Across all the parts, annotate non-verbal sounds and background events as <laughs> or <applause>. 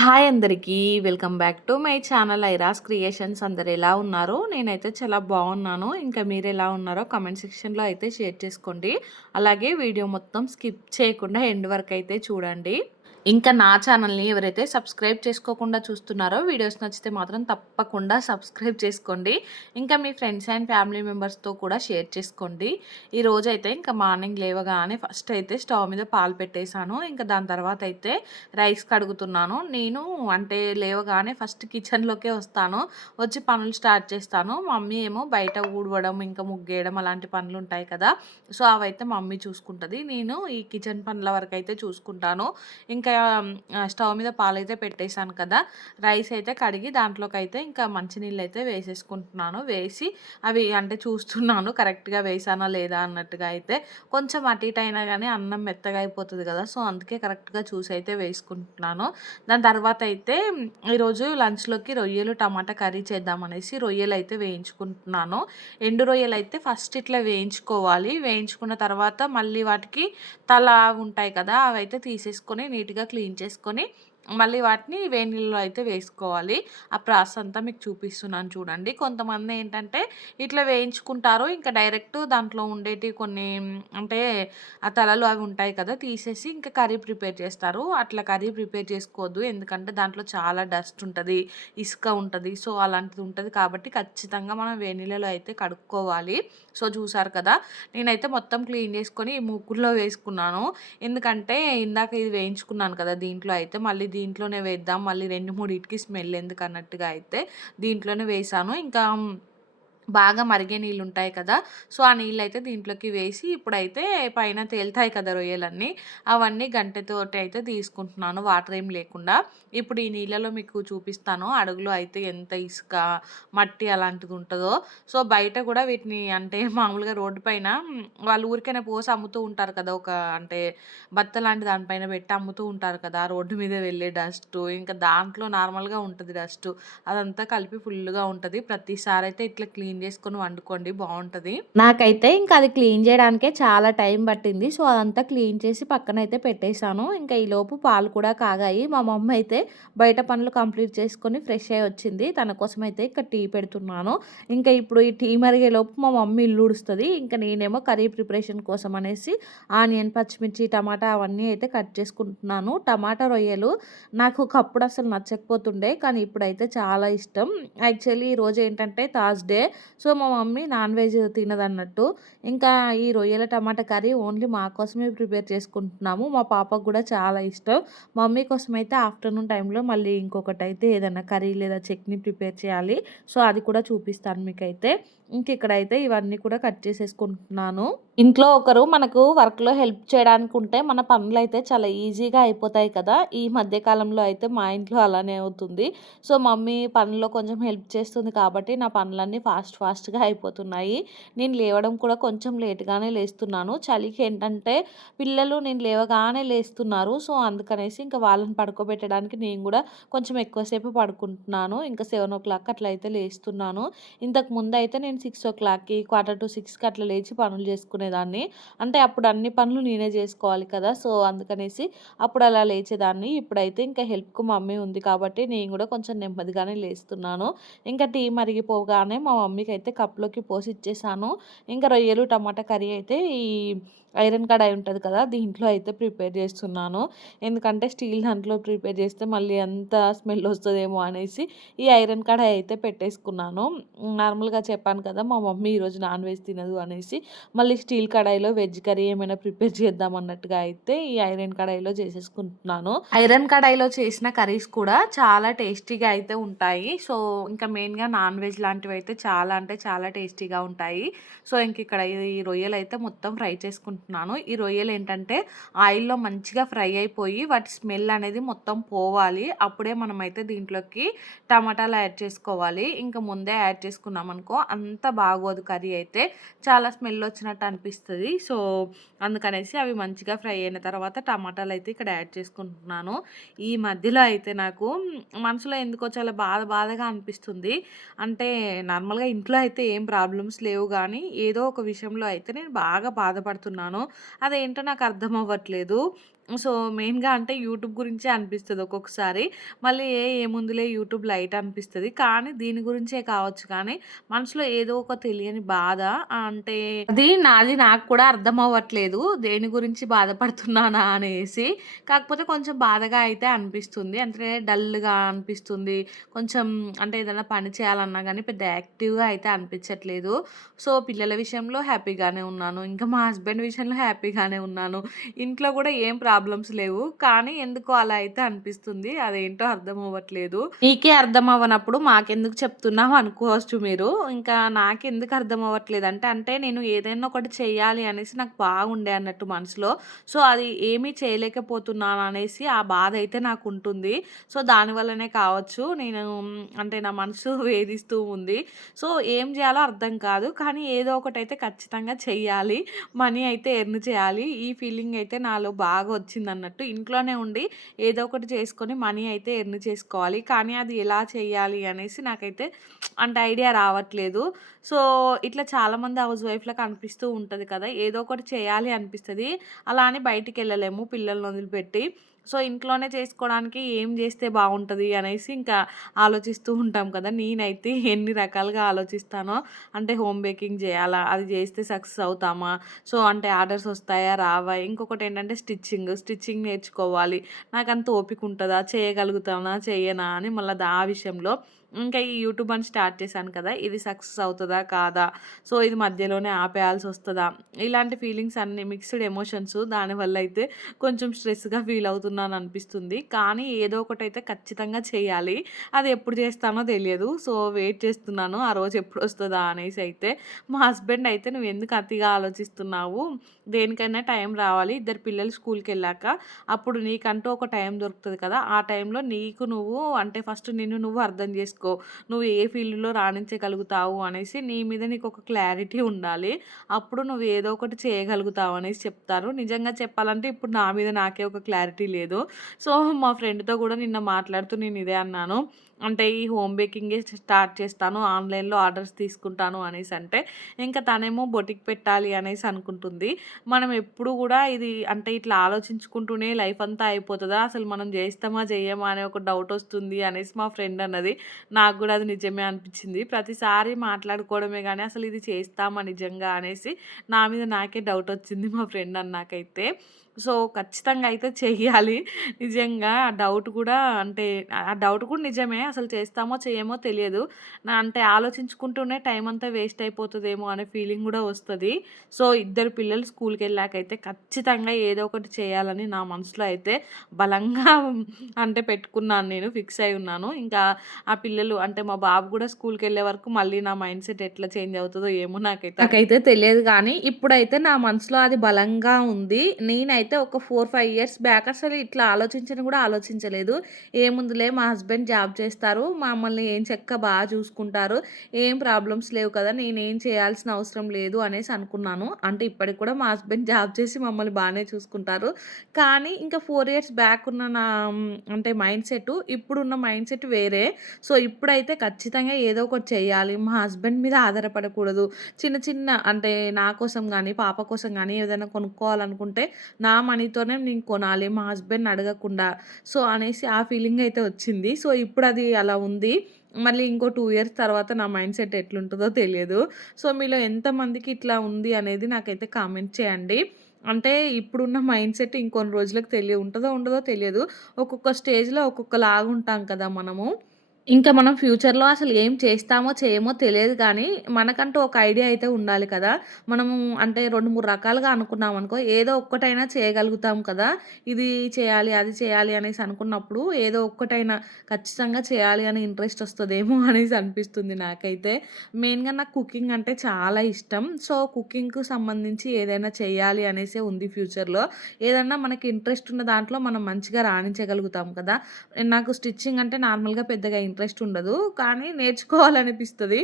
Hi అందరికీ welcome back to my channel Iras creations. అందరు ఎలా ఉన్నారు? నేనైతే చాలా బాగున్నాను. ఇంకా మీరు ఎలా ఉన్నారో కమెంట్ సెక్షన్లో అయితే షేర్ చేసుకోండి. అలాగే వీడియో మొత్తం స్కిప్ చేయకుండా ఎండ్ వరకు అయితే చూడండి. ఇంకా నా ఛానల్ని ఎవరైతే సబ్స్క్రైబ్ చేసుకోకుండా చూస్తున్నారో వీడియోస్ నచ్చితే మాత్రం తప్పకుండా సబ్స్క్రైబ్ చేసుకోండి. ఇంకా మీ ఫ్రెండ్స్ అండ్ ఫ్యామిలీ మెంబర్స్తో కూడా షేర్ చేసుకోండి. ఈ అయితే ఇంకా మార్నింగ్ లేవగానే ఫస్ట్ అయితే స్టవ్ మీద పాలు పెట్టేశాను. ఇంకా దాని తర్వాత అయితే రైస్ కడుగుతున్నాను. నేను అంటే లేవగానే ఫస్ట్ కిచెన్లోకే వస్తాను. వచ్చి పనులు స్టార్ట్ చేస్తాను. మమ్మీ ఏమో బయట ఊడవడం ఇంకా ముగ్గేయడం అలాంటి పనులు ఉంటాయి కదా. సో అవైతే మమ్మీ చూసుకుంటుంది. నేను ఈ కిచెన్ పనుల వరకు అయితే చూసుకుంటాను. ఇంకా స్టవ్ మీద పాలైతే పెట్టేశాను కదా. రైస్ అయితే కడిగి దాంట్లోకి అయితే ఇంకా మంచినీళ్ళు అయితే వేసేసుకుంటున్నాను. వేసి అవి అంటే చూస్తున్నాను కరెక్ట్గా వేసానా లేదా అన్నట్టుగా అయితే. కొంచెం అటు ఇటు అయినా కానీ అన్నం మెత్తగా అయిపోతుంది కదా సో అందుకే కరెక్ట్గా చూసి అయితే వేసుకుంటున్నాను. దాని తర్వాత అయితే ఈరోజు లంచ్లోకి రొయ్యలు టమాటా కర్రీ చేద్దామనేసి రొయ్యలు అయితే వేయించుకుంటున్నాను. ఎండు రొయ్యలు అయితే ఫస్ట్ ఇట్లా వేయించుకోవాలి. వేయించుకున్న తర్వాత మళ్ళీ వాటికి తల ఉంటాయి కదా అవి అయితే తీసేసుకొని నీట్గా క్లీన్ చేసుకొని మళ్ళీ వాటిని వేడి నీళ్ళలో అయితే వేసుకోవాలి. ఆ ప్రాసెస్ అంతా మీకు చూపిస్తున్నాను చూడండి. కొంతమంది ఏంటంటే ఇట్లా వేయించుకుంటారు. ఇంకా డైరెక్ట్ దాంట్లో ఉండేటి కొన్ని అంటే ఆ తలలు అవి ఉంటాయి కదా తీసేసి ఇంకా కర్రీ ప్రిపేర్ చేస్తారు. అట్లా కర్రీ ప్రిపేర్ చేసుకోవద్దు. ఎందుకంటే దాంట్లో చాలా డస్ట్ ఉంటుంది ఇసుక ఉంటుంది. సో అలాంటిది ఉంటుంది కాబట్టి ఖచ్చితంగా మనం వేడి నీళ్ళలో అయితే కడుక్కోవాలి. సో చూసారు కదా! నేనైతే మొత్తం క్లీన్ చేసుకొని ముగ్గుల్లో వేసుకున్నాను. ఎందుకంటే ఇందాక ఇది వేయించుకున్నాను కదా దీంట్లో అయితే మళ్ళీ దీంట్లోనే వేద్దాం. మళ్ళీ రెండు మూడింటికి స్మెల్ ఎందుకు అన్నట్టుగా అయితే దీంట్లోనే వేసాను. ఇంకా బాగా మరిగే నీళ్ళు ఉంటాయి కదా. సో ఆ నీళ్ళు అయితే దీంట్లోకి వేసి ఇప్పుడైతే పైన తేలుతాయి కదా రొయ్యలన్నీ. అవన్నీ గంటెతోటి అయితే తీసుకుంటున్నాను. వాటర్ ఏం లేకుండా. ఇప్పుడు ఈ నీళ్ళలో మీకు చూపిస్తాను. అడుగులో అయితే ఎంత ఇసుక మట్టి అలాంటిది ఉంటుందో. సో బయట కూడా వీటిని అంటే మామూలుగా రోడ్డు పైన వాళ్ళు ఊరికైనా పోసి అమ్ముతూ ఉంటారు కదా. ఒక అంటే బత్త లాంటి దానిపైన పెట్టి అమ్ముతూ ఉంటారు కదా. రోడ్డు మీద వెళ్ళే డస్ట్ ఇంకా దాంట్లో నార్మల్గా ఉంటుంది డస్ట్. అదంతా కలిపి ఫుల్గా ఉంటుంది. ప్రతిసారి అయితే ఇట్లా క్లీన్ క్లీన్ చేసుకొని వండుకోండి బాగుంటుంది. నాకైతే ఇంకా అది క్లీన్ చేయడానికే చాలా టైం పట్టింది. సో అదంతా క్లీన్ చేసి పక్కన అయితే పెట్టేశాను. ఇంకా ఈలోపు పాలు కూడా కాగాయి. మా మమ్మీ అయితే బయట పనులు కంప్లీట్ చేసుకొని ఫ్రెష్ అయ్యి వచ్చింది. తన కోసం అయితే ఇక్కడ టీ పెడుతున్నాను. ఇంకా ఇప్పుడు ఈ టీ మరిగే లోపు మా మమ్మీ ఇల్లు ఉడుస్తుంది ఇంకా నేనేమో కర్రీ ప్రిపరేషన్ కోసం అనేసి ఆనియన్ పచ్చిమిర్చి టమాటా అవన్నీ అయితే కట్ చేసుకుంటున్నాను. టమాటా రొయ్యలు నాకు ఒకప్పుడు అసలు నచ్చకపోతుండే కానీ ఇప్పుడైతే చాలా ఇష్టం. యాక్చువల్లీ ఈరోజు ఏంటంటే థర్స్డే. సో మా మమ్మీ నాన్ వెజ్ తినదన్నట్టు. ఇంకా ఈ రొయ్యల టమాటా కర్రీ ఓన్లీ మా కోసమే ప్రిపేర్ చేసుకుంటున్నాము. మా పాపకు కూడా చాలా ఇష్టం. మమ్మీ కోసం అయితే ఆఫ్టర్నూన్ టైంలో మళ్ళీ ఇంకొకటి అయితే ఏదైనా కర్రీ లేదా చట్నీ ప్రిపేర్ చేయాలి. సో అది కూడా చూపిస్తాను మీకైతే. ఇంక ఇక్కడైతే ఇవన్నీ కూడా కట్ చేసేసుకుంటున్నాను. ఇంట్లో ఒకరు మనకు వర్క్లో హెల్ప్ చేయడానికి ఉంటే మన పనులు అయితే చాలా ఈజీగా అయిపోతాయి కదా. ఈ మధ్యకాలంలో అయితే మా ఇంట్లో అలానే అవుతుంది. సో మమ్మీ పనుల్లో కొంచెం హెల్ప్ చేస్తుంది కాబట్టి నా పనులన్నీ ఫాస్ట్ ఫాస్ట్గా అయిపోతున్నాయి. నేను లేవడం కూడా కొంచెం లేట్గానే లేస్తున్నాను. చలికి ఏంటంటే పిల్లలు నేను లేవగానే లేస్తున్నారు. సో అందుకనేసి ఇంకా వాళ్ళని పడుకోబెట్టడానికి నేను కూడా కొంచెం ఎక్కువసేపు పడుకుంటున్నాను. ఇంకా సెవెన్ ఓ క్లాక్ అట్లా అయితే లేస్తున్నాను. ఇంతకు ముందు అయితే నేను సిక్స్ ఓ క్లాక్కి క్వార్టర్ టు సిక్స్కి అట్లా లేచి పనులు చేసుకునేదాన్ని. అంటే అప్పుడు అన్ని పనులు నేనే చేసుకోవాలి కదా! సో అందుకనేసి అప్పుడు అలా లేచేదాన్ని. ఇప్పుడైతే ఇంకా హెల్ప్కు మమ్మీ ఉంది కాబట్టి నేను కూడా కొంచెం నెమ్మదిగానే లేస్తున్నాను. ఇంకా టీ మరిగిపోగానే మా మమ్మీ మమ్మీకి అయితే కప్లోకి పోసి ఇచ్చేసాను ఇంకా రొయ్యలు టమాటా కర్రీ అయితే ఈ ఐరన్ కడాయి ఉంటుంది కదా దీంట్లో అయితే ప్రిపేర్ చేస్తున్నాను. ఎందుకంటే స్టీల్ దాంట్లో ప్రిపేర్ చేస్తే మళ్ళీ ఎంత స్మెల్ వస్తుందేమో అనేసి ఈ ఐరన్ కడాయి అయితే పెట్టేసుకున్నాను. నార్మల్గా చెప్పాను కదా మా మమ్మీ ఈరోజు నాన్ వెజ్ తినదు అనేసి మళ్ళీ స్టీల్ కడాయిలో వెజ్ కర్రీ ఏమైనా ప్రిపేర్ చేద్దాం అన్నట్టుగా అయితే ఈ ఐరన్ కడాయిలో చేసేసుకుంటున్నాను. ఐరన్ కడాయిలో చేసిన కర్రీస్ కూడా చాలా టేస్టీగా అయితే ఉంటాయి. సో ఇంకా మెయిన్గా నాన్ వెజ్ లాంటివి అయితే చాలా అంటే చాలా టేస్టీగా ఉంటాయి. సో ఇంక ఇక్కడ ఈ రొయ్యలు అయితే మొత్తం ఫ్రై చేసుకుంటున్నాను. ఈ రొయ్యలు ఏంటంటే ఆయిల్లో మంచిగా ఫ్రై అయిపోయి వాటి స్మెల్ అనేది మొత్తం పోవాలి. అప్పుడే మనమైతే దీంట్లోకి టమాటాలు యాడ్ చేసుకోవాలి. ఇంకా ముందే యాడ్ చేసుకున్నాం అనుకో అంత బాగోదు కర్రీ అయితే. చాలా స్మెల్ వచ్చినట్టు అనిపిస్తుంది. సో అందుకనేసి అవి మంచిగా ఫ్రై అయిన తర్వాత టమాటాలు అయితే ఇక్కడ యాడ్ చేసుకుంటున్నాను. ఈ మధ్యలో అయితే నాకు మనసులో ఎందుకో చాలా బాధ బాధగా అనిపిస్తుంది. అంటే నార్మల్గా ఇంట్లో అయితే ఏం ప్రాబ్లమ్స్ లేవు కానీ ఏదో ఒక విషయంలో అయితే నేను బాగా బాధపడుతున్నాను అదేంటో నాకు అర్థం అవ్వట్లేదు సో, మెయిన్‌గా అంటే యూట్యూబ్ గురించే అనిపిస్తుంది ఒక్కొక్కసారి. మళ్ళీ ఏ ఏముందులే యూట్యూబ్ లైట్ అనిపిస్తుంది కానీ దీని గురించే కావచ్చు కానీ, మనసులో ఏదో ఒక తెలియని బాధ అంటే అది నాది నాకు కూడా అర్థం అవ్వట్లేదు. దేని గురించి బాధపడుతున్నానా అనేసి. కాకపోతే కొంచెం బాధగా అయితే అనిపిస్తుంది. అంటే డల్‌గా అనిపిస్తుంది. కొంచెం అంటే ఏదైనా పని చేయాలన్నా కానీ పెద్ద యాక్టివ్‌గా అయితే అనిపించట్లేదు. సో, పిల్లల విషయంలో హ్యాపీగానే ఉన్నాను. ఇంకా మా హస్బెండ్ విషయంలో హ్యాపీగానే ఉన్నాను. ఇంట్లో కూడా ఏం ప్రాబ్లమ్స్ లేవు. కానీ ఎందుకో అలా అయితే అనిపిస్తుంది. అదేంటో అర్థం అవ్వట్లేదు. నీకే అర్థం అవ్వనప్పుడు మాకెందుకు చెప్తున్నావు అనుకోవచ్చు మీరు. ఇంకా నాకెందుకు అర్థం అవ్వట్లేదు అంటే అంటే నేను ఏదైనా ఒకటి చేయాలి అనేసి నాకు బాగుండే అన్నట్టు మనసులో. సో, అది ఏమీ చేయలేకపోతున్నాను అనేసి ఆ బాధ అయితే నాకు ఉంటుంది సో, దానివల్లనే కావచ్చు నేను అంటే నా మనసు <laughs> వేధిస్తూ ఉంది. సో, ఏం చేయాలో అర్థం కాదు. కానీ ఏదో ఒకటి అయితే ఖచ్చితంగా చెయ్యాలి. మనీ అయితే ఎర్న్ చేయాలి. ఈ ఫీలింగ్ అయితే నాలో బాగా వచ్చింది అన్నట్టు ఇంట్లోనే ఉండి ఏదో ఒకటి చేసుకొని మనీ అయితే ఎర్న్ చేసుకోవాలి. కానీ అది ఎలా చేయాలి అనేసి నాకైతే అంటే ఐడియా రావట్లేదు. సో, ఇట్లా చాలామంది హౌస్ వైఫ్లకు అనిపిస్తూ ఉంటుంది కదా! ఏదో ఒకటి చేయాలి అనిపిస్తుంది అలా అని బయటికి వెళ్ళలేము పిల్లల్ని వదిలిపెట్టి. సో, ఇంట్లోనే చేసుకోవడానికి ఏం చేస్తే బాగుంటుంది అనేసి ఇంకా ఆలోచిస్తూ ఉంటాం కదా! నేనైతే ఎన్ని రకాలుగా ఆలోచిస్తానో అంటే హోమ్ బేకింగ్ చేయాలా? అది చేస్తే సక్సెస్ అవుతామా? సో, అంటే ఆర్డర్స్ వస్తాయా? రావా? ఇంకొకటి ఏంటంటే స్టిచ్చింగ్. స్టిచ్చింగ్ నేర్చుకోవాలి. నాకు అంత ఓపిక ఉంటుందా చేయగలుగుతానా? చేయనా అని మళ్ళీ ఆ విషయంలో ఇంకా ఈ యూట్యూబ్ అని స్టార్ట్ చేశాను కదా! ఇది సక్సెస్ అవుతుందా కాదా? సో, ఇది మధ్యలోనే ఆపేయాల్సి వస్తుందా ఇలాంటి ఫీలింగ్స్ అన్ని మిక్స్డ్ ఎమోషన్స్ దానివల్ల అయితే కొంచెం స్ట్రెస్‌గా ఫీల్ అవుతున్నాను అనిపిస్తుంది కానీ ఏదో ఒకటి అయితే ఖచ్చితంగా చేయాలి. అది ఎప్పుడు చేస్తానో తెలియదు. సో, వెయిట్ చేస్తున్నాను. ఆ రోజు ఎప్పుడు వస్తుందా అనేసి అయితే. మా హస్బెండ్ అయితే నువ్వు ఎందుకు అతిగా ఆలోచిస్తున్నావు? దేనికైనా టైం రావాలి. ఇద్దరు పిల్లలు స్కూల్కి వెళ్ళాక అప్పుడు నీకంటూ ఒక టైం దొరుకుతుంది కదా! ఆ టైంలో నీకు నువ్వు అంటే ఫస్ట్ నిన్ను నువ్వు అర్థం చేసుకో. నువ్వు ఏ ఫీల్డ్‌లో రాణించగలుగుతావు అనేసి నీ మీద నీకు ఒక క్లారిటీ ఉండాలి. అప్పుడు నువ్వు ఏదో ఒకటి చేయగలుగుతావు" అనేసి చెప్తారు. నిజంగా చెప్పాలంటే ఇప్పుడు నా మీద నాకే ఒక క్లారిటీ లేదు. సో, మా ఫ్రెండ్‌తో కూడా నిన్న మాట్లాడుతూ నేను ఇదే అన్నాను. అంటే ఈ హోమ్ బేకింగే స్టార్ట్ చేస్తాను. ఆన్‌లైన్‌లో ఆర్డర్స్ తీసుకుంటాను అనేసి అంటే ఇంకా తనేమో బొటిక్ పెట్టాలి అనేసి అనుకుంటుంది. మనం ఎప్పుడు కూడా ఇది అంటే ఇట్లా ఆలోచించుకుంటూనే లైఫ్ అంతా అయిపోతుందా అసలు మనం చేస్తామా? చేయమా అనే ఒక డౌట్ వస్తుంది అనేసి మా ఫ్రెండ్ అన్నది. నాకు కూడా అది నిజమే అనిపించింది. ప్రతిసారి మాట్లాడుకోవడమే కానీ అసలు ఇది చేస్తామా నిజంగా అనేసి నా మీద నాకే డౌట్ వచ్చింది మా ఫ్రెండ్ అన్నాకైతే. సో, ఖచ్చితంగా అయితే చెయ్యాలి. నిజంగా ఆ డౌట్ కూడా అంటే ఆ డౌట్ కూడా నిజమే. అసలు చేస్తామో చెయ్యమో తెలియదు. నా అంటే ఆలోచించుకుంటూనే టైం అంతా వేస్ట్ అయిపోతదేమో అనే ఫీలింగ్ కూడా వస్తది. సో, ఇద్దరు పిల్లలు స్కూల్‌కెళ్ళాకైతే ఖచ్చితంగా ఏదో ఒకటి చేయాలని నా మనసులో అయితే బలంగా అంటే పెట్టుకున్నాను నేను. ఫిక్స్ అయి ఉన్నాను. ఇంకా ఆ పిల్లలు అంటే మా బాబు కూడా స్కూల్‌కెళ్ళే వరకు మళ్ళీ నా మైండ్ సెట్ ఎట్లా చేంజ్ అవుతదో ఏమో నాకైతే నాకైతే తెలియదు కానీ ఇప్పుడైతే నా మనసులో అది బలంగా ఉంది. నేనైతే ఒక 4, 5 ఇయర్స్ బ్యాక్ అసలు ఇట్లా ఆలోచించని కూడా ఆలోచించలేదు. ఏముందిలే మా హస్బెండ్ జాబ్ చేస్తారు. మమ్మల్ని ఏం చెక్క బాగా చూసుకుంటారు. ఏం ప్రాబ్లమ్స్ లేవు కదా! నేనేం చేయాల్సిన అవసరం లేదు అనేసి అనుకున్నాను. అంటే ఇప్పటికి కూడా మా హస్బెండ్ జాబ్ చేసి మమ్మల్ని బాగానే చూసుకుంటారు. కానీ ఇంకా ఫోర్ ఇయర్స్ బ్యాక్ ఉన్న నా అంటే మైండ్ సెట్ ఇప్పుడున్న మైండ్ సెట్ వేరే. సో, ఇప్పుడైతే ఖచ్చితంగా ఏదో ఒకటి చేయాలి. మా హస్బెండ్ మీద ఆధారపడకూడదు. చిన్న చిన్న అంటే నా కోసం కానీ పాప కోసం కానీ ఏదైనా కొనుక్కోవాలనుకుంటే నా మనీతోనే నేను కొనాలి. మా హస్బెండ్ అడగకుండా. సో, అనేసి ఆ ఫీలింగ్ అయితే వచ్చింది. సో, ఇప్పుడు అది అలా ఉంది. మళ్ళీ ఇంకో టూ ఇయర్స్ తర్వాత నా మైండ్ సెట్ ఎట్లుంటుందో తెలియదు. సో, మీలో ఎంతమందికి ఇట్లా ఉంది అనేది నాకైతే కామెంట్ చేయండి. అంటే ఇప్పుడున్న మైండ్ సెట్ ఇంకొన్ని రోజులకు తెలియ ఉంటుందో ఉండదో తెలియదు. ఒక్కొక్క స్టేజ్‌లో ఒక్కొక్కలాగా ఉంటాం కదా మనము. ఇంకా మనం ఫ్యూచర్‌లో అసలు ఏం చేస్తామో, చేయమో తెలియదు కానీ, మనకంటూ ఒక ఐడియా అయితే ఉండాలి కదా! మనము అంటే 2, 3 రకాలుగా అనుకున్నామనుకో, ఏదో ఒక్కటైనా చేయగలుగుతాం కదా! ఇది చేయాలి, అది చేయాలి అనేసి అనుకున్నప్పుడు, ఏదో ఒక్కటైనా ఖచ్చితంగా చేయాలి అని ఇంట్రెస్ట్ వస్తుందేమో <laughs> అనేసి అనిపిస్తుంది నాకైతే. మెయిన్‌గా నాకు కుకింగ్ అంటే చాలా ఇష్టం. సో, కుకింగ్‌కు సంబంధించి ఏదైనా చేయాలి అనేసి ఉంది ఫ్యూచర్‌లో. ఏదన్నా మనకి ఇంట్రెస్ట్ ఉన్న దాంట్లో మనం మంచిగా రాణించగలుగుతాం కదా! నాకు స్టిచ్చింగ్ అంటే నార్మల్‌గా పెద్దగా ఇంట్రెస్ట్ ఉండదు. కానీ నేర్చుకోవాలనిపిస్తుంది.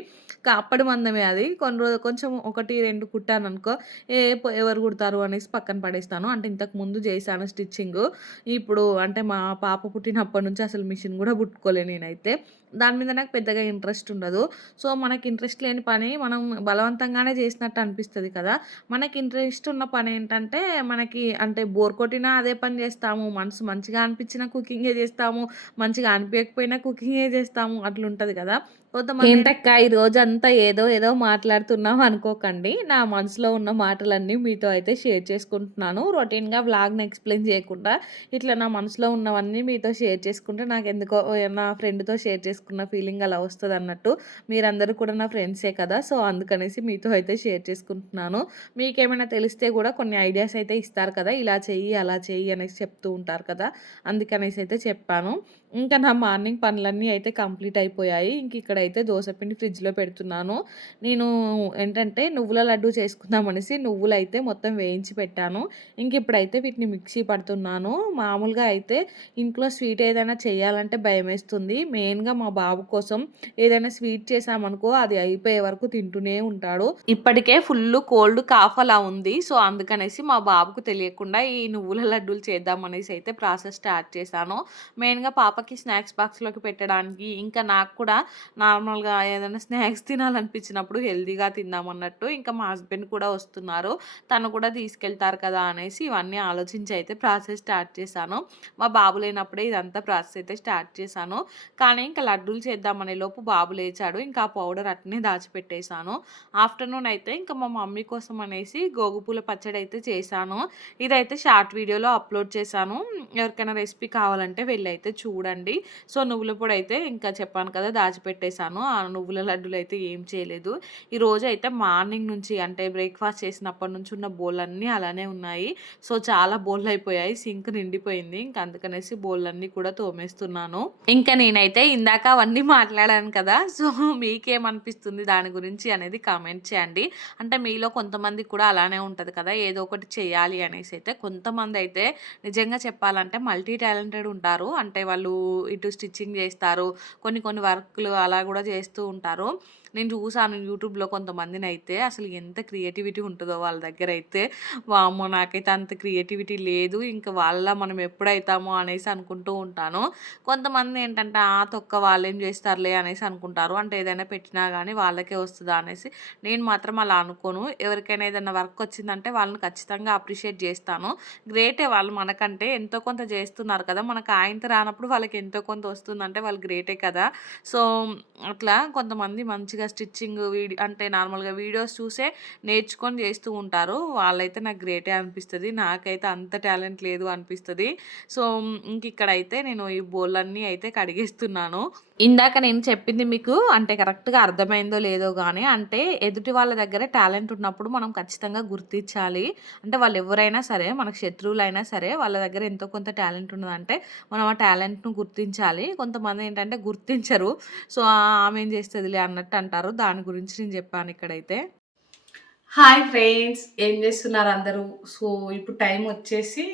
అప్పటి మందమే అది. కొన్ని రోజు కొంచెం ఒకటి రెండు కుట్టాను అనుకో ఏ ఎవరు కుడతారు అనేసి పక్కన పడేస్తాను. అంటే ఇంతకు ముందు చేశాను స్టిచ్చింగ్. ఇప్పుడు అంటే మా పాప పుట్టినప్పటి నుంచి అసలు మిషన్ కూడా పుట్టుకోలే నేనైతే. దాని మీద నాకు పెద్దగా ఇంట్రెస్ట్ ఉండదు. సో మనకి ఇంట్రెస్ట్ లేని పని మనం బలవంతంగానే చేసినట్టు అనిపిస్తుంది కదా. మనకి ఇంట్రెస్ట్ ఉన్న పని ఏంటంటే మనకి అంటే బోర్ కొట్టినా అదే పని చేస్తాము. మనసు మంచిగా అనిపించిన కుకింగే చేస్తాము. మంచిగా అనిపించకపోయినా కుకింగే చేస్తాము చేస్తాము అట్లుంటుంది కదా. ఏంటక్క? ఈ రోజంతా ఏదో ఏదో మాట్లాడుతున్నాం అనుకోకండి. నా మనసులో ఉన్న మాటలన్నీ మీతో అయితే షేర్ చేసుకుంటున్నాను. రొటీన్గా బ్లాగ్ని ఎక్స్ప్లెయిన్ చేయకుండా ఇట్లా నా మనసులో ఉన్నవన్నీ మీతో షేర్ చేసుకుంటే నాకు ఎందుకో నా ఫ్రెండ్తో షేర్ చేసుకున్న ఫీలింగ్ అలా వస్తుంది అన్నట్టు. మీరందరూ కూడా నా ఫ్రెండ్సే కదా సో అందుకనేసి మీతో అయితే షేర్ చేసుకుంటున్నాను. మీకేమైనా తెలిస్తే కూడా కొన్ని ఐడియాస్ అయితే ఇస్తారు కదా ఇలా చెయ్యి అలా చెయ్యి అనేసి చెప్తూ ఉంటారు కదా అందుకనేసి అయితే చెప్పాను. ఇంకా నా మార్నింగ్ పనులన్నీ అయితే కంప్లీట్ అయిపోయాయి. ఇంక అయితే దోసపిండి ఫ్రిడ్జ్లో పెడుతున్నాను. నేను ఏంటంటే నువ్వుల లడ్డు చేసుకుందాం అనేసి నువ్వులు అయితే మొత్తం వేయించి పెట్టాను. ఇంక ఇప్పుడైతే వీటిని మిక్సీ పడుతున్నాను. మామూలుగా అయితే ఇంట్లో స్వీట్ ఏదైనా చేయాలంటే భయం వేస్తుంది మెయిన్గా మా బాబు కోసం ఏదైనా స్వీట్ చేసామనుకో అది అయిపోయే వరకు తింటూనే ఉంటాడు. ఇప్పటికే ఫుల్ కోల్డ్ కాఫ్ అలా ఉంది. సో అందుకనేసి మా బాబుకు తెలియకుండా ఈ నువ్వుల లడ్డూలు చేద్దాం అనేసి అయితే ప్రాసెస్ స్టార్ట్ చేశాను. మెయిన్గా పాపకి స్నాక్స్ బాక్స్లోకి పెట్టడానికి ఇంకా నాకు కూడా నార్మల్గా ఏదైనా స్నాక్స్ తినాలనిపించినప్పుడు హెల్దీగా తిందామన్నట్టు ఇంకా మా హస్బెండ్ కూడా వస్తున్నారు. తను కూడా తీసుకెళ్తారు కదా అనేసి ఇవన్నీ ఆలోచించి అయితే ప్రాసెస్ స్టార్ట్ చేశాను. మా బాబు లేనప్పుడే ఇదంతా ప్రాసెస్ అయితే స్టార్ట్ చేశాను. కానీ ఇంకా లడ్డూలు చేద్దామనే లోపు బాబు లేచాడు. ఇంకా ఆ పౌడర్ అట్నే దాచిపెట్టేశాను. ఆఫ్టర్నూన్ అయితే ఇంకా మా మమ్మీ కోసం అనేసి గోగుపూల పచ్చడి అయితే చేశాను. ఇదైతే షార్ట్ వీడియోలో అప్లోడ్ చేశాను. ఎవరికైనా రెసిపీ కావాలంటే వెళ్ళి అయితే చూడండి. సో నువ్వుల పొడి అయితే ఇంకా చెప్పాను కదా దాచిపెట్టేశాను. ఆ నువ్వుల లడ్డులు అయితే ఏం చేయలేదు. ఈ రోజు అయితే మార్నింగ్ నుంచి అంటే బ్రేక్ఫాస్ట్ చేసినప్పటి నుంచి ఉన్న బోల్ అన్నీ అలానే ఉన్నాయి. సో చాలా బోల్ అయిపోయాయి సింక్ నిండిపోయింది. ఇంకా అందుకనేసి బోల్ కూడా తోమేస్తున్నాను. ఇంకా నేనైతే ఇందాక అవన్నీ మాట్లాడాను కదా. సో మీకేమనిపిస్తుంది దాని గురించి అనేది కామెంట్ చేయండి. అంటే మీలో కొంతమంది కూడా అలానే ఉంటుంది కదా. ఏదో ఒకటి చేయాలి అనేసి అయితే కొంతమంది అయితే నిజంగా చెప్పాలంటే మల్టీ టాలెంటెడ్ ఉంటారు. అంటే వాళ్ళు ఇటు స్టిచ్చింగ్ చేస్తారు. కొన్ని కొన్ని వర్క్లు అలా కూడా కూడా చేస్తూ ఉంటారు. నేను చూసాను యూట్యూబ్లో కొంతమందిని అయితే అసలు ఎంత క్రియేటివిటీ ఉంటుందో వాళ్ళ దగ్గర అయితే వామ్మో! నాకైతే అంత క్రియేటివిటీ లేదు. ఇంకా వాళ్ళ మనం ఎప్పుడైతామో అనేసి అనుకుంటూ ఉంటాను. కొంతమంది ఏంటంటే ఆ తొక్క వాళ్ళు ఏం చేస్తారులే అనేసి అనుకుంటారు. అంటే ఏదైనా పెట్టినా కానీ వాళ్ళకే వస్తుందా అనేసి. నేను మాత్రం అలా అనుకోను. ఎవరికైనా ఏదైనా వర్క్ వచ్చిందంటే వాళ్ళని ఖచ్చితంగా అప్రిషియేట్ చేస్తాను. గ్రేటే వాళ్ళు మనకంటే ఎంతో కొంత చేస్తున్నారు కదా! మనకు ఆయనతో రానప్పుడు వాళ్ళకి ఎంతో కొంత వస్తుందంటే వాళ్ళు గ్రేటే కదా! సో అట్లా కొంతమంది మంచిగా స్టిచ్చింగ్ వీడియో అంటే నార్మల్గా వీడియోస్ చూసే నేర్చుకొని చేస్తూ ఉంటారు. వాళ్ళైతే నాకు గ్రేటే అనిపిస్తుంది. నాకైతే అంత టాలెంట్ లేదు అనిపిస్తుంది. సో ఇంక ఇక్కడైతే నేను ఈ బోళ్ళన్నీ అయితే కడిగేస్తున్నాను. ఇందాక నేను చెప్పింది మీకు అంటే కరెక్ట్గా అర్థమైందో లేదో కానీ అంటే ఎదుటి వాళ్ళ దగ్గర టాలెంట్ ఉన్నప్పుడు మనం ఖచ్చితంగా గుర్తించాలి. అంటే వాళ్ళు ఎవరైనా సరే మనకు శత్రువులైనా సరే వాళ్ళ దగ్గర ఎంతో కొంత టాలెంట్ ఉన్నదంటే మనం ఆ టాలెంట్ను గుర్తించాలి. కొంతమంది ఏంటంటే గుర్తించరు. సో ఆమె ఏం చేస్తుందిలే అన్నట్టు అంటారు. దాని గురించి నేను చెప్పాను ఇక్కడైతే. హాయ్ ఫ్రెండ్స్ ఏం చేస్తున్నారు అందరూ? సో ఇప్పుడు టైం వచ్చేసి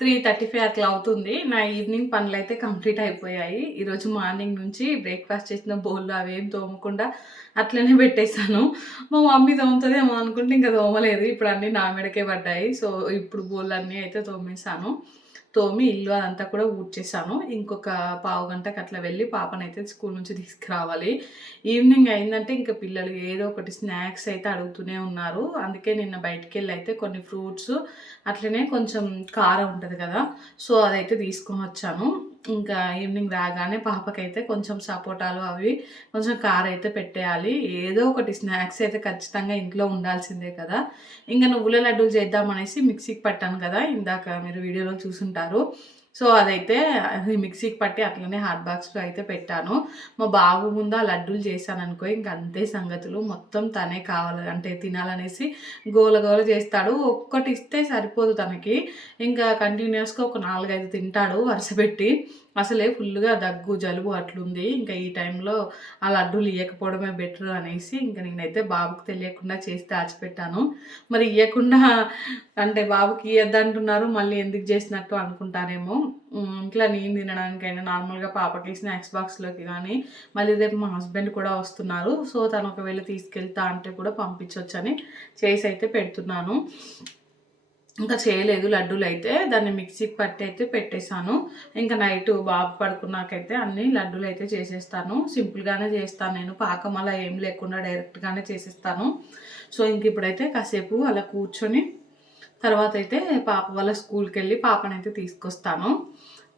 త్రీ థర్టీ ఫైవ్ అట్లా అవుతుంది. నా ఈవినింగ్ పనులు అయితే కంప్లీట్ అయిపోయాయి. ఈరోజు మార్నింగ్ నుంచి బ్రేక్ఫాస్ట్ చేసిన బౌల్ అవేం తోమకుండా అట్లనే పెట్టేశాను. మా మమ్మీ తోముతుందేమో అనుకుంటే ఇంకా తోమలేదు. ఇప్పుడు అన్నీ నా మెడకే పడ్డాయి. సో ఇప్పుడు బౌల్ అన్నీ అయితే తోమేశాను. తోమి ఇల్లు అదంతా కూడా ఊడ్చేసాను ఇంకొక పావు గంటకి అట్లా వెళ్ళి పాపనైతే స్కూల్ నుంచి తీసుకురావాలి. ఈవినింగ్ అయిందంటే ఇంకా పిల్లలు ఏదో ఒకటి స్నాక్స్ అయితే అడుగుతూనే ఉన్నారు. అందుకే నిన్న బయటికి వెళ్ళి అయితే కొన్ని ఫ్రూట్స్ అట్లనే కొంచెం కారం ఉంటుంది కదా సో అదైతే తీసుకొని వచ్చాను. ఇంకా ఈవినింగ్ రాగానే పాపకైతే కొంచెం సపోటాలు అవి కొంచెం కార్ అయితే పెట్టేయాలి. ఏదో ఒకటి స్నాక్స్ అయితే ఖచ్చితంగా ఇంట్లో ఉండాల్సిందే కదా. ఇంకా నువ్వుల లడ్డూలు చేద్దామనేసి మిక్సీకి పట్టాను కదా ఇందాక మీరు వీడియోలో చూసుంటారు. సో అదైతే అది మిక్సీకి పట్టి అట్లనే హాట్ బాక్స్లో అయితే పెట్టాను. మా బాబు ముందు ఆ లడ్డూలు చేశాను అనుకో ఇంక అంతే సంగతులు. మొత్తం తనే కావాలి అంటే తినాలనేసి గోల గోల చేస్తాడు. ఒక్కటి ఇస్తే సరిపోదు తనకి. ఇంకా కంటిన్యూస్గా ఒక నాలుగైదు తింటాడు వరుస పెట్టి. అసలే ఫుల్గా దగ్గు జలుబు అట్లుంది. ఇంకా ఈ టైంలో ఆ లడ్డూలు ఇవ్వకపోవడమే బెటర్ అనేసి ఇంకా నేనైతే బాబుకు తెలియకుండా చేసి దాచిపెట్టాను. మరి ఇవ్వకుండా అంటే బాబుకి ఇవ్వద్దంటున్నారు మళ్ళీ ఎందుకు చేసినట్టు అనుకుంటారేమో. ఇంట్లో నేను తినడానికైనా నార్మల్గా పాపకి స్నాక్స్ బాక్స్లోకి కానీ మళ్ళీ రేపు మా హస్బెండ్ కూడా వస్తున్నారు. సో తను ఒకవేళ తీసుకెళ్తా అంటే కూడా పంపించవచ్చని చేసి అయితే పెడుతున్నాను. ఇంకా చేయలేదు లడ్డూలు అయితే దాన్ని మిక్సీకి పట్టి అయితే పెట్టేశాను. ఇంకా నైట్ బాబు పడుకున్నాకైతే అన్ని లడ్డూలు అయితే చేసేస్తాను. సింపుల్గానే చేస్తాను నేను పాకం అలా ఏం లేకుండా డైరెక్ట్గానే చేసేస్తాను. సో ఇంక ఇప్పుడైతే కాసేపు అలా కూర్చొని తర్వాత అయితే పాప వాళ్ళ స్కూల్కి వెళ్ళి పాపనైతే తీసుకొస్తాను.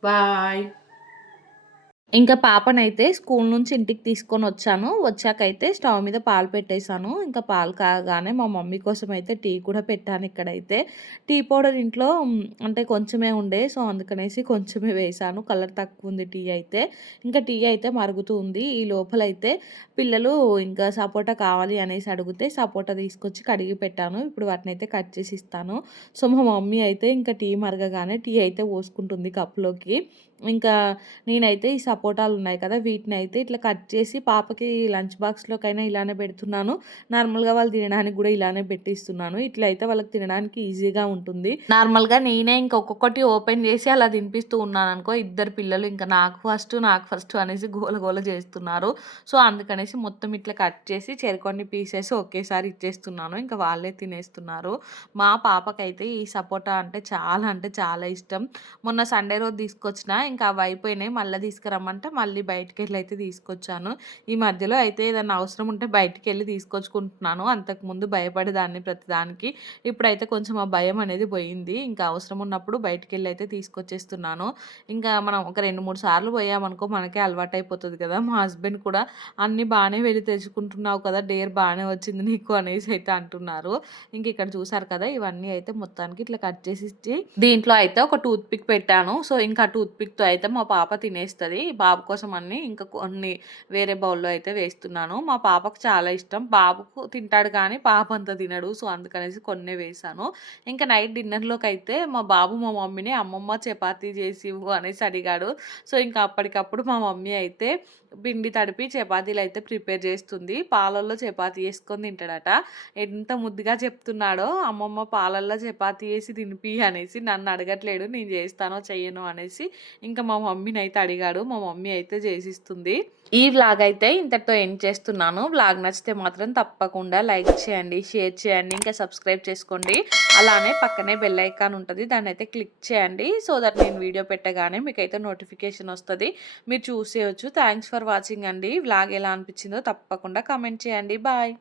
బాయ్. ఇంకా పాపనైతే స్కూల్ నుంచి ఇంటికి తీసుకొని వచ్చాను. వచ్చాకైతే స్టవ్ మీద పాలు పెట్టేశాను. ఇంకా పాలు కాగానే మా మమ్మీ కోసం అయితే టీ కూడా పెట్టాను ఇక్కడైతే. టీ పౌడర్ ఇంట్లో అంటే కొంచెమే ఉండే సో అందుకనేసి కొంచెమే వేసాను కలర్ తక్కువ ఉంది టీ అయితే. ఇంకా టీ అయితే మరుగుతూ ఉంది. ఈ లోపలైతే పిల్లలు ఇంకా సపోటా కావాలి అనేసి అడిగితే సపోటా తీసుకొచ్చి కడిగి పెట్టాను. ఇప్పుడు వాటిని అయితే కట్ చేసి ఇస్తాను. సో మా మమ్మీ అయితే ఇంకా టీ మరగగానే టీ అయితే పోసుకుంటుంది కప్లోకి ఇంకా నేనైతే ఈ సపోటాలు ఉన్నాయి కదా వీటిని అయితే ఇట్లా కట్ చేసి పాపకి లంచ్ బాక్స్లోకైనా ఇలానే పెడుతున్నాను. నార్మల్గా వాళ్ళు తినడానికి కూడా ఇలానే పెట్టిస్తున్నాను. ఇట్లా అయితే వాళ్ళకి తినడానికి ఈజీగా ఉంటుంది. నార్మల్గా నేనే ఇంకా ఒక్కొక్కటి ఓపెన్ చేసి అలా తినిపిస్తూ ఉన్నాను అనుకో ఇద్దరు పిల్లలు ఇంకా నాకు ఫస్ట్ నాకు ఫస్ట్ అనేసి గోల గోల చేస్తున్నారు. సో అందుకనేసి మొత్తం ఇట్లా కట్ చేసి చెరుకొని పీసెస్ ఒకేసారి ఇచ్చేస్తున్నాను. ఇంకా వాళ్ళే తినేస్తున్నారు. మా పాపకైతే ఈ సపోటా అంటే చాలా అంటే చాలా ఇష్టం. మొన్న సండే రోజు తీసుకొచ్చిన ఇంకా అవి అయిపోయినాయి. మళ్ళీ తీసుకురమ్మంటే మళ్ళీ బయటికి వెళ్ళి అయితే తీసుకొచ్చాను. ఈ మధ్యలో అయితే ఏదైనా అవసరం ఉంటే బయటికి వెళ్ళి తీసుకొచ్చుకుంటున్నాను అంతకుముందు భయపడేదాన్ని ప్రతిదానికి ఇప్పుడైతే కొంచెం ఆ భయం అనేది పోయింది. ఇంకా అవసరం ఉన్నప్పుడు బయటికి వెళ్ళి అయితే తీసుకొచ్చేస్తున్నాను. ఇంకా మనం ఒక రెండు మూడు సార్లు పోయామనుకో మనకే అలవాటు అయిపోతుంది కదా. మా హస్బెండ్ కూడా అన్నీ బాగానే వెళ్ళి తెచ్చుకుంటున్నావు కదా డేర్ బాగానే వచ్చింది నీకు అనేసి అయితే అంటున్నారు. ఇంక ఇక్కడ చూసారు కదా ఇవన్నీ అయితే మొత్తానికి ఇట్లా కట్ చేసి ఇచ్చి దీంట్లో అయితే ఒక టూత్ పిక్ పెట్టాను. సో ఇంకా టూత్ పిక్తో అయితే మా పాప తినేస్తుంది. బాబు కోసం అన్ని ఇంకా కొన్ని వేరే బౌల్లో అయితే వేస్తున్నాను. మా పాపకు చాలా ఇష్టం. బాబుకు తింటాడు కానీ పాప అంత తినడు. సో అందుకనేసి కొన్నే వేసాను ఇంకా నైట్ డిన్నర్లోకి అయితే మా బాబు మా మమ్మీని అమ్మమ్మ చపాతీ చేసి అనేసి అడిగాడు. సో ఇంకా అప్పటికప్పుడు మా మమ్మీ అయితే పిండి తడిపి చపాతీలు అయితే ప్రిపేర్ చేస్తుంది. పాలల్లో చపాతీ వేసుకొని తింటాడట. ఎంత ముద్దుగా చెప్తున్నాడో. అమ్మమ్మ పాలల్లో చపాతీ వేసి తినిపి అనేసి నన్ను అడగట్లేడు. నేను చేస్తానో చెయ్యను అనేసి ఇంకా మా మమ్మీని అయితే అడిగాడు మా మమ్మీ అయితే చేసిస్తుంది. ఈ వ్లాగ్ అయితే ఇంతటితో ఎండ్ చేస్తున్నాను. వ్లాగ్ నచ్చితే మాత్రం తప్పకుండా లైక్ చేయండి షేర్ చేయండి ఇంకా సబ్స్క్రైబ్ చేసుకోండి. అలానే పక్కనే బెల్ ఐకాన్ ఉంటుంది దాన్ని అయితే క్లిక్ చేయండి. సో దట్ నేను వీడియో పెట్టగానే మీకు అయితే నోటిఫికేషన్ వస్తుంది. మీరు చూసేయచ్చు. థ్యాంక్స్ ఫర్ వాచింగ్ అండి. వ్లాగ్ ఎలా అనిపించిందో తప్పకుండా కామెంట్ చేయండి. బాయ్